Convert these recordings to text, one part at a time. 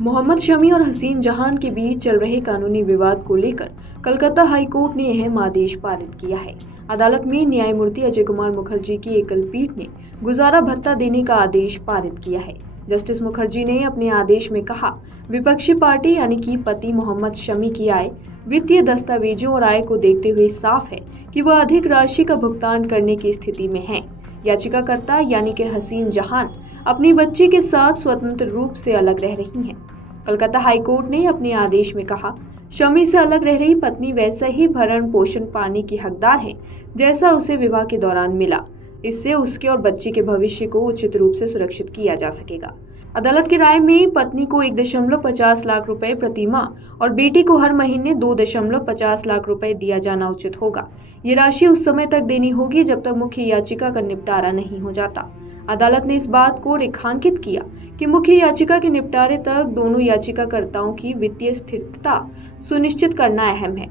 मोहम्मद शमी और हसीन जहान के बीच चल रहे कानूनी विवाद को लेकर कलकत्ता हाईकोर्ट ने अहम आदेश पारित किया है। अदालत में न्यायमूर्ति अजय कुमार मुखर्जी की एकल पीठ ने गुजारा भत्ता देने का आदेश पारित किया है। जस्टिस मुखर्जी ने अपने आदेश में कहा, विपक्षी पार्टी यानी कि पति मोहम्मद शमी की आय, वित्तीय दस्तावेजों और आय को देखते हुए साफ है कि वह अधिक राशि का भुगतान करने की स्थिति में है। याचिकाकर्ता यानी कि हसीन जहान अपनी बच्ची के साथ स्वतंत्र रूप से अलग रह रही हैं। कलकत्ता हाईकोर्ट ने अपने आदेश में कहा, शमी से अलग रह रही पत्नी वैसा ही भरण पोषण पाने की हकदार है जैसा उसे विवाह के दौरान मिला। इससे उसके और बच्ची के भविष्य को उचित रूप से सुरक्षित किया जा सकेगा। अदालत की राय में पत्नी को 1.50 लाख रुपए प्रति माह और बेटी को हर महीने 2.50 लाख रुपए दिया जाना उचित होगा। ये राशि उस समय तक देनी होगी जब तक मुख्य याचिका का निपटारा नहीं हो जाता। अदालत ने इस बात को रेखांकित किया कि मुख्य याचिका के निपटारे तक दोनों याचिकाकर्ताओं की वित्तीय स्थिरता सुनिश्चित करना अहम है।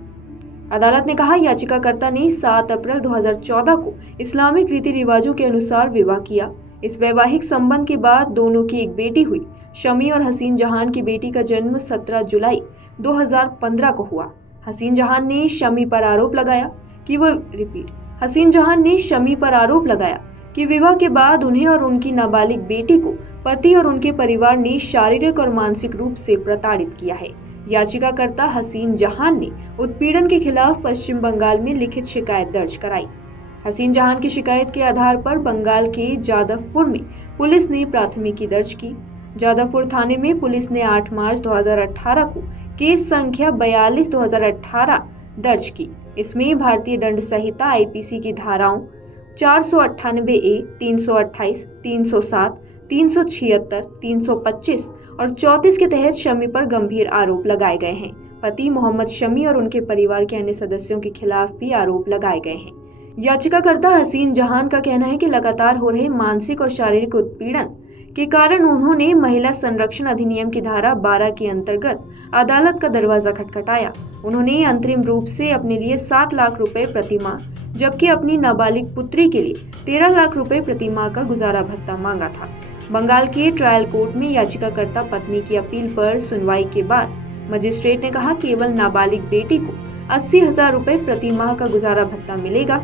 अदालत ने कहा, याचिकाकर्ता ने 7 अप्रैल 2014 को इस्लामिक रीति रिवाजों के अनुसार विवाह किया। इस वैवाहिक संबंध के बाद दोनों की एक बेटी हुई। शमी और हसीन जहान की बेटी का जन्म 17 जुलाई 2015 को हुआ। हसीन जहान ने शमी पर आरोप लगाया कि विवाह के बाद उन्हें और उनकी नाबालिग बेटी को पति और उनके परिवार ने शारीरिक और मानसिक रूप से प्रताड़ित किया है। याचिकाकर्ता हसीन जहान ने उत्पीड़न के खिलाफ पश्चिम बंगाल में लिखित शिकायत दर्ज कराई। हसीन जहान की शिकायत के आधार पर बंगाल के जादवपुर में पुलिस ने प्राथमिकी दर्ज की। जादवपुर थाने में पुलिस ने 8 मार्च 2018 को केस संख्या 42/2018 दर्ज की। इसमें भारतीय दंड संहिता IPC की धाराओं 498A, 328, 307, 376, 325 और 34 के तहत शमी पर गंभीर आरोप लगाए गए हैं। पति मोहम्मद शमी और उनके परिवार के अन्य सदस्यों के खिलाफ भी आरोप लगाए गए हैं। याचिकाकर्ता हसीन जहान का कहना है कि लगातार हो रहे मानसिक और शारीरिक उत्पीड़न के कारण उन्होंने महिला संरक्षण अधिनियम की धारा 12 के अंतर्गत अदालत का दरवाजा खटखटाया। उन्होंने अंतरिम रूप से अपने लिए 7 लाख रुपए प्रति माह जबकि अपनी नाबालिग पुत्री के लिए 13 लाख रुपए प्रति माह का गुजारा भत्ता मांगा था। बंगाल के ट्रायल कोर्ट में याचिकाकर्ता पत्नी की अपील पर सुनवाई के बाद मजिस्ट्रेट ने कहा, केवल नाबालिग बेटी को 80,000 रुपए प्रति माह का गुजारा भत्ता मिलेगा।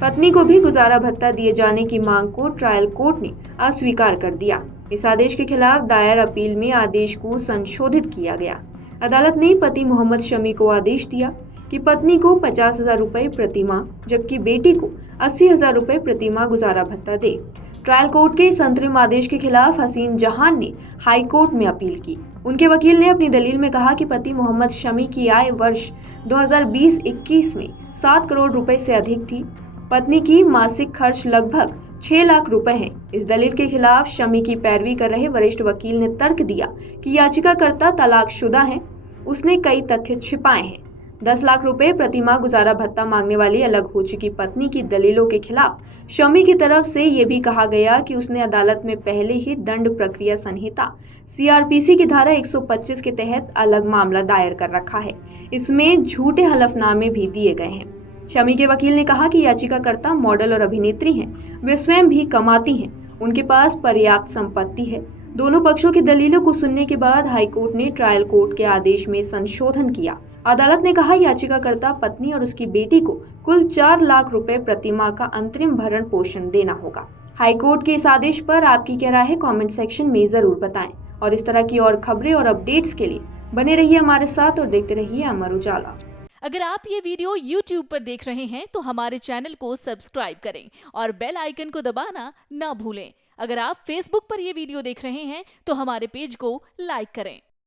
पत्नी को भी गुजारा भत्ता दिए जाने की मांग को ट्रायल कोर्ट ने अस्वीकार कर दिया। इस आदेश के खिलाफ दायर अपील में आदेश को संशोधित किया गया। अदालत ने पति मोहम्मद शमी को आदेश दिया कि पत्नी को 50,000 रुपए प्रति माह जबकि बेटी को 80,000 रुपए प्रति माह गुजारा भत्ता दे। ट्रायल कोर्ट के इस अंतरिम आदेश के खिलाफ हसीन जहान ने हाई कोर्ट में अपील की। उनके वकील ने अपनी दलील में कहा कि पति मोहम्मद शमी की आय वर्ष 2020-21 में 7 करोड़ रुपए से अधिक थी। पत्नी की मासिक खर्च लगभग 6 लाख रुपए हैं। इस दलील के खिलाफ शमी की पैरवी कर रहे वरिष्ठ वकील ने तर्क दिया कि याचिकाकर्ता तलाकशुदा हैं। उसने कई तथ्य छिपाए हैं। 10 लाख रुपए प्रति माह गुजारा भत्ता मांगने वाली अलग हो चुकी पत्नी की दलीलों के खिलाफ शमी की तरफ से ये भी कहा गया कि उसने अदालत में पहले ही दंड प्रक्रिया संहिता CRPC की धारा 125 के तहत अलग मामला दायर कर रखा है। इसमें झूठे हलफनामे भी दिए गए हैं। शमी के वकील ने कहा कि याचिकाकर्ता मॉडल और अभिनेत्री हैं, वे स्वयं भी कमाती हैं, उनके पास पर्याप्त संपत्ति है। दोनों पक्षों की दलीलों को सुनने के बाद हाईकोर्ट ने ट्रायल कोर्ट के आदेश में संशोधन किया। अदालत ने कहा, याचिकाकर्ता पत्नी और उसकी बेटी को कुल 4 लाख रुपए प्रति माह का अंतरिम भरण पोषण देना होगा। हाईकोर्ट के इस आदेश पर आपकी क्या राय है, कमेंट सेक्शन में जरूर बताएं। और इस तरह की और खबरें और अपडेट्स के लिए बने रहिए हमारे साथ और देखते रहिए अमर उजाला। अगर आप ये वीडियो YouTube पर देख रहे हैं तो हमारे चैनल को सब्सक्राइब करें और बेल आइकन को दबाना ना भूलें। अगर आप Facebook पर ये वीडियो देख रहे हैं तो हमारे पेज को लाइक करें।